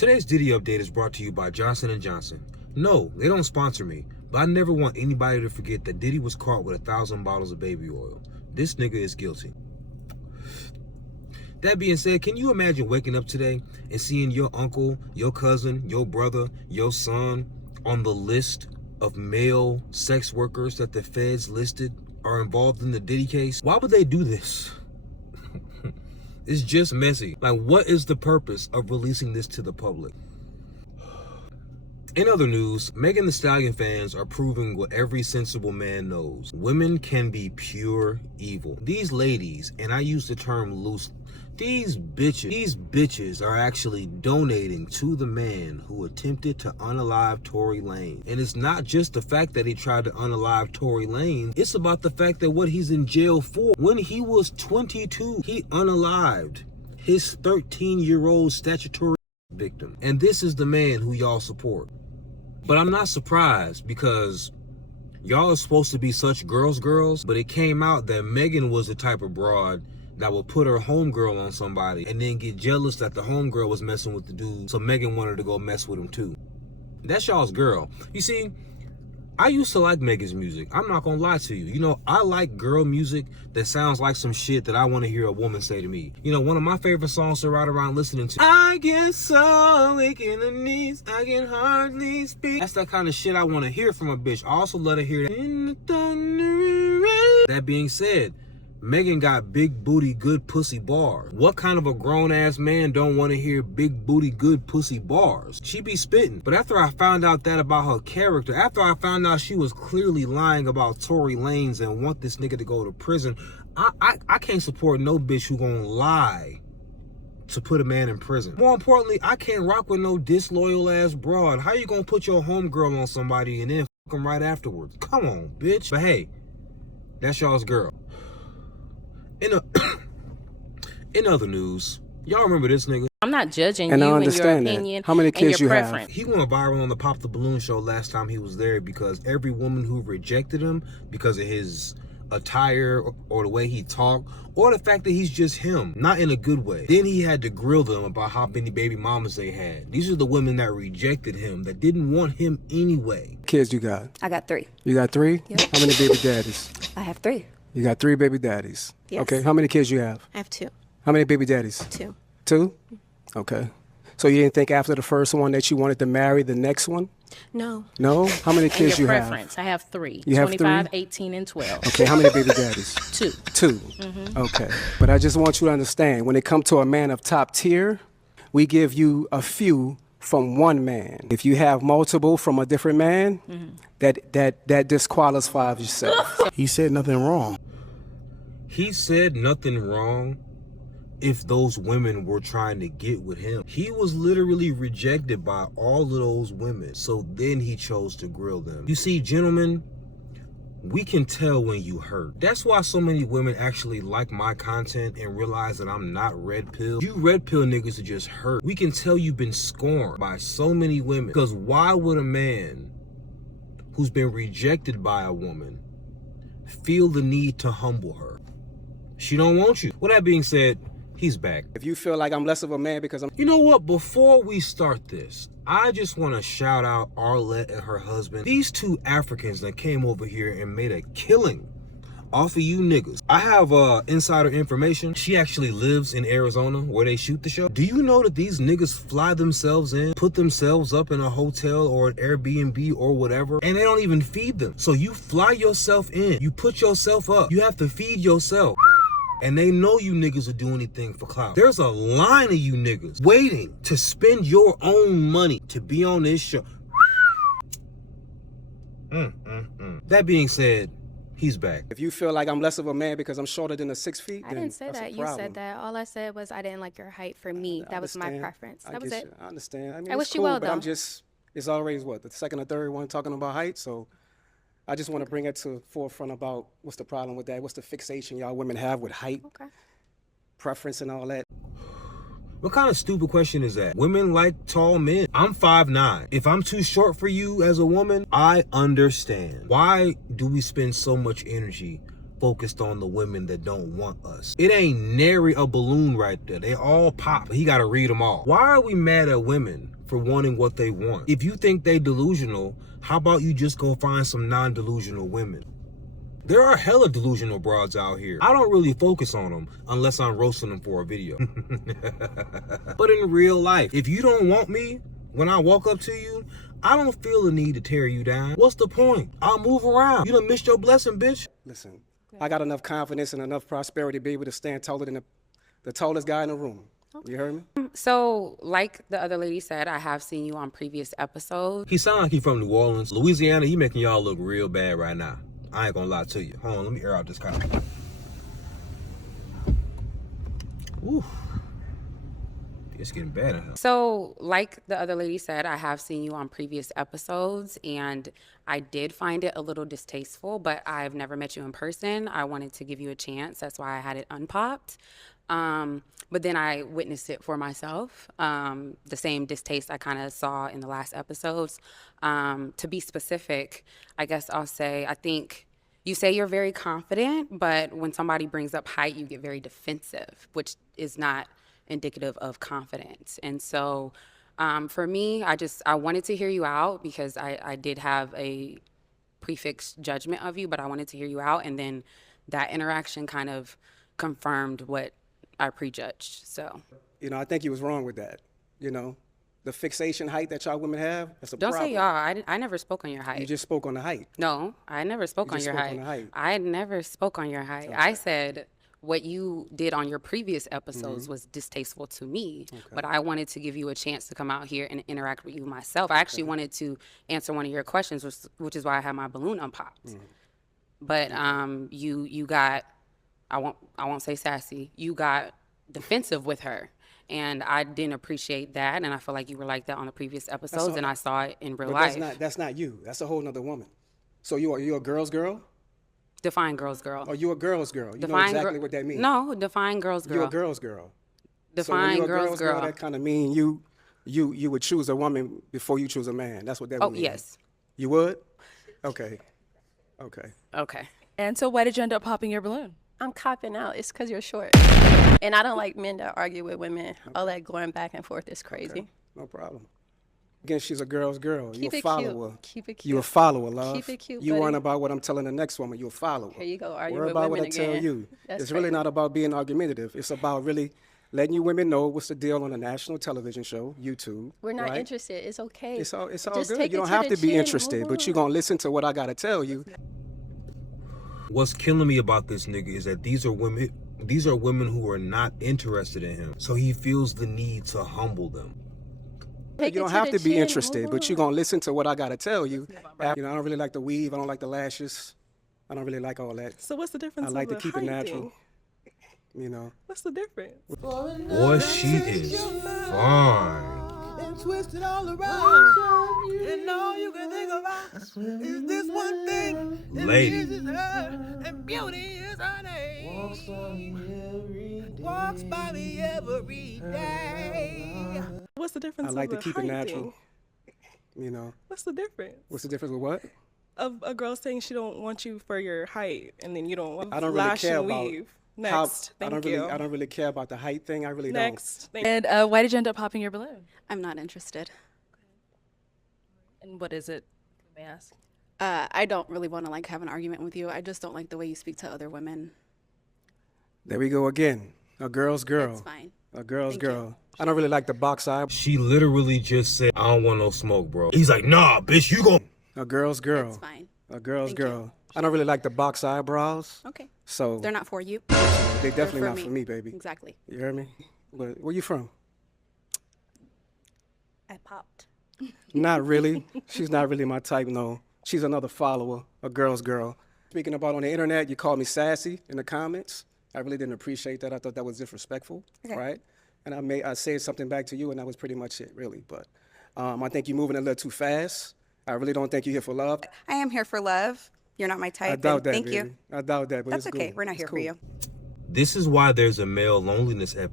Today's Diddy update is brought to you by Johnson & Johnson. No, they don't sponsor me, but I never want anybody to forget that Diddy was caught with 1,000 bottles of baby oil. This nigga is guilty. That being said, can you imagine waking up today and seeing your uncle, your cousin, your brother, your son on the list of male sex workers that the feds listed are involved in the Diddy case? Why would they do this? It's just messy. Like, what is the purpose of releasing this to the public? In other news, Megan Thee Stallion fans are proving what every sensible man knows. Women can be pure evil. These ladies, and I use the term loosely, these bitches are actually donating to the man who attempted to unalive Tory Lanez. And it's not just the fact that he tried to unalive Tory Lanez, it's about the fact that what he's in jail for. When he was 22, he unalived his 13-year-old statutory victim. And this is the man who y'all support. But I'm not surprised, because y'all are supposed to be such girls, but it came out that Megan was the type of broad that would put her homegirl on somebody and then get jealous that the homegirl was messing with the dude, so Megan wanted to go mess with him too. That's y'all's girl. You see, I used to like Megan's music. I'm not gonna lie to you. You know, I like girl music that sounds like some shit that I want to hear a woman say to me. You know, one of my favorite songs to ride around listening to, I get so weak in the knees, I can hardly speak. That's the kind of shit I want to hear from a bitch. I also let her hear that in the thundering rain. That being said, Megan got big booty, good pussy bars. What kind of a grown ass man don't want to hear big booty, good pussy bars? She be spitting. But after I found out that about her character, after I found out she was clearly lying about Tory Lanez and want this nigga to go to prison, I can't support no bitch who gonna lie to put a man in prison. More importantly, I can't rock with no disloyal ass broad. How you gonna put your homegirl on somebody and then fuck them right afterwards? Come on, bitch. But hey, that's y'all's girl. In other news, y'all remember this nigga? I'm not judging and you and your opinion. How many kids and your you preference. have? He went viral on the Pop the Balloon show last time he was there because every woman who rejected him because of his attire or the way he talked or the fact that he's just him, not in a good way. Then he had to grill them about how many baby mamas they had. These are the women that rejected him, that didn't want him anyway. Kids you got? I got 3. You got 3? Yep. How many baby daddies? I have 3. You got 3 baby daddies. Yes. Okay, how many kids you have? I have 2. How many baby daddies? 2. 2? Okay. So you didn't think after the first one that you wanted to marry the next one? No. No? How many kids your you preference. I have 3. You have 25, 3? 18, and 12. Okay, how many baby daddies? 2. 2. Okay. But I just want you to understand, when it comes to a man of top tier, we give you a few from one man. If you have multiple from a different man, that disqualifies yourself. He said nothing wrong. He said nothing wrong if those women were trying to get with him. He was literally rejected by all of those women, so then he chose to grill them. You see, gentlemen, we can tell when you hurt. That's why so many women actually like my content and realize that I'm not red pill. You red pill niggas are just hurt. We can tell you've been scorned by so many women, because why would a man who's been rejected by a woman feel the need to humble her? She don't want you. With that being said, he's back. If you feel like I'm less of a man because I'm... You know what? Before we start this, I just want to shout out Arlette and her husband. These 2 Africans that came over here and made a killing off of you niggas. I have insider information. She actually lives in Arizona where they shoot the show. Do you know that these niggas fly themselves in, put themselves up in a hotel or an Airbnb or whatever, and they don't even feed them? So you fly yourself in, you put yourself up, you have to feed yourself. And they know you niggas will do anything for clout. There's a line of you niggas waiting to spend your own money to be on this show. That being said, he's back. If you feel like I'm less of a man because I'm shorter than the 6 feet, I didn't say that. You said that. All I said was I didn't like your height for me. That was my preference. That was it. I understand. I mean, I wish you cool, well, but though. I'm just, it's always what, the second or third one talking about height, so I just want to bring it to forefront about what's the problem with that, what's the fixation y'all women have with height, preference and all that. What kind of stupid question is that? Women like tall men. I'm 5'9". If I'm too short for you as a woman, I understand. Why do we spend so much energy focused on the women that don't want us. It ain't nary a balloon right there. They all pop. He gotta read them all. Why are we mad at women for wanting what they want? If you think they delusional, how about you just go find some non-delusional women? There are hella delusional broads out here. I don't really focus on them unless I'm roasting them for a video. But in real life, if you don't want me, when I walk up to you, I don't feel the need to tear you down. What's the point? I'll move around. You done missed your blessing, bitch. Listen, I got enough confidence and enough prosperity to be able to stand taller than the tallest guy in the room. You heard me? So, like the other lady said, I have seen you on previous episodes. He sound like he from New Orleans. Louisiana, he making y'all look real bad right now. I ain't gonna lie to you. Hold on, let me air out this car. Ooh. It's getting bad in here. So, like the other lady said, I have seen you on previous episodes, and I did find it a little distasteful, but I've never met you in person. I wanted to give you a chance. That's why I had it unpopped. But then I witnessed it for myself. The same distaste I kind of saw in the last episodes. To be specific, I guess I'll say, I think you say you're very confident, but when somebody brings up height, you get very defensive, which is not indicative of confidence. And so for me, I wanted to hear you out because I did have a prefixed judgment of you, but I wanted to hear you out. And then that interaction kind of confirmed what I prejudged. So, you know, I think you was wrong with that. You know, the fixation height that y'all women have, that's a problem. Don't say y'all. I never spoke on your height. You just spoke on the height. No, I never spoke on your height. I never spoke on your height. Okay. I said what you did on your previous episodes was distasteful to me, but I wanted to give you a chance to come out here and interact with you myself. I actually wanted to answer one of your questions, which is why I had my balloon unpopped. But you got, I won't say sassy, you got defensive with her. And I didn't appreciate that, and I feel like you were like that on the previous episodes, and I saw it in real life. That's not you. That's a whole nother woman. So you're a girl's girl? Define girl's girl. Or you a girl's girl? You know exactly what that means. No, define girl's girl. You're a girl's girl. Define so girl's girl. That kind of mean you would choose a woman before you choose a man. That's what that would mean. Oh, yes. You would? Okay. And so why did you end up popping your balloon? I'm copping out. It's because you're short. And I don't like men that argue with women. All that going back and forth is crazy. Okay. No problem. Again, she's a girl's girl. Keep you a it follower. Cute. Keep it cute. You a follower, love. Keep it cute, You buddy. weren't about what I'm telling the next woman. You a follower. Here you go, arguing Worry with about women what I tell again. you. That's It's really crazy. not about being argumentative. It's about really letting you women know what's the deal on a national television show, YouTube. We're not right? interested. It's okay. It's all Just good. take You it don't to have the to be chin, interested, move but you're on. going to listen to what I got to tell you. What's killing me about this nigga is that these are women who are not interested in him. So he feels the need to humble them. Take You it don't to have the to be chin, interested, move but you're on. going to listen to what I got to tell you. You know, I don't really like the weave. I don't like the lashes. I don't really like all that. So what's the difference? I like to of the keep it height natural. thing? You know. What's the difference? Boy, she is fine. And twist it all around. And all you can think about is this one thing. Lady. Is her, and beauty is her name. Walks by me every day. What's the difference? I like of to the keep it height natural. thing? You know. What's the difference? What's the difference with what? Of a girl saying she don't want you for your height, and then you don't want I don't really lash care and about weave. Next, thank you. I don't really care about the height thing. I really Next, and why did you end up popping your balloon? I'm not interested. And what is it? May I ask? I don't really want to have an argument with you. I just don't like the way you speak to other women. don't. There we go again. A girl's girl. It's fine. A girl's Thank girl. I don't really like the box eye. She literally just said, I don't want no smoke, bro. He's like, nah, bitch, you gon'. A girl's girl. It's fine. A girl's Thank girl. you. I don't really like the box eyebrows. Okay. So They're not for you. they definitely for not me. for me, baby. Exactly. You heard me? But where you from? I popped. Not really. She's not really my type, no. She's another follower, a girl's girl. Speaking about on the internet, you called me sassy in the comments. I really didn't appreciate that. I thought that was disrespectful, right? And I said something back to you, and that was pretty much it, really. But I think you're moving a little too fast. I really don't think you're here for love. I am here for love. You're not my type. I doubt that, Thank baby. you. I doubt that, but That's it's okay. cool. We're not It's here for cool. you. This is why there's a male loneliness epidemic.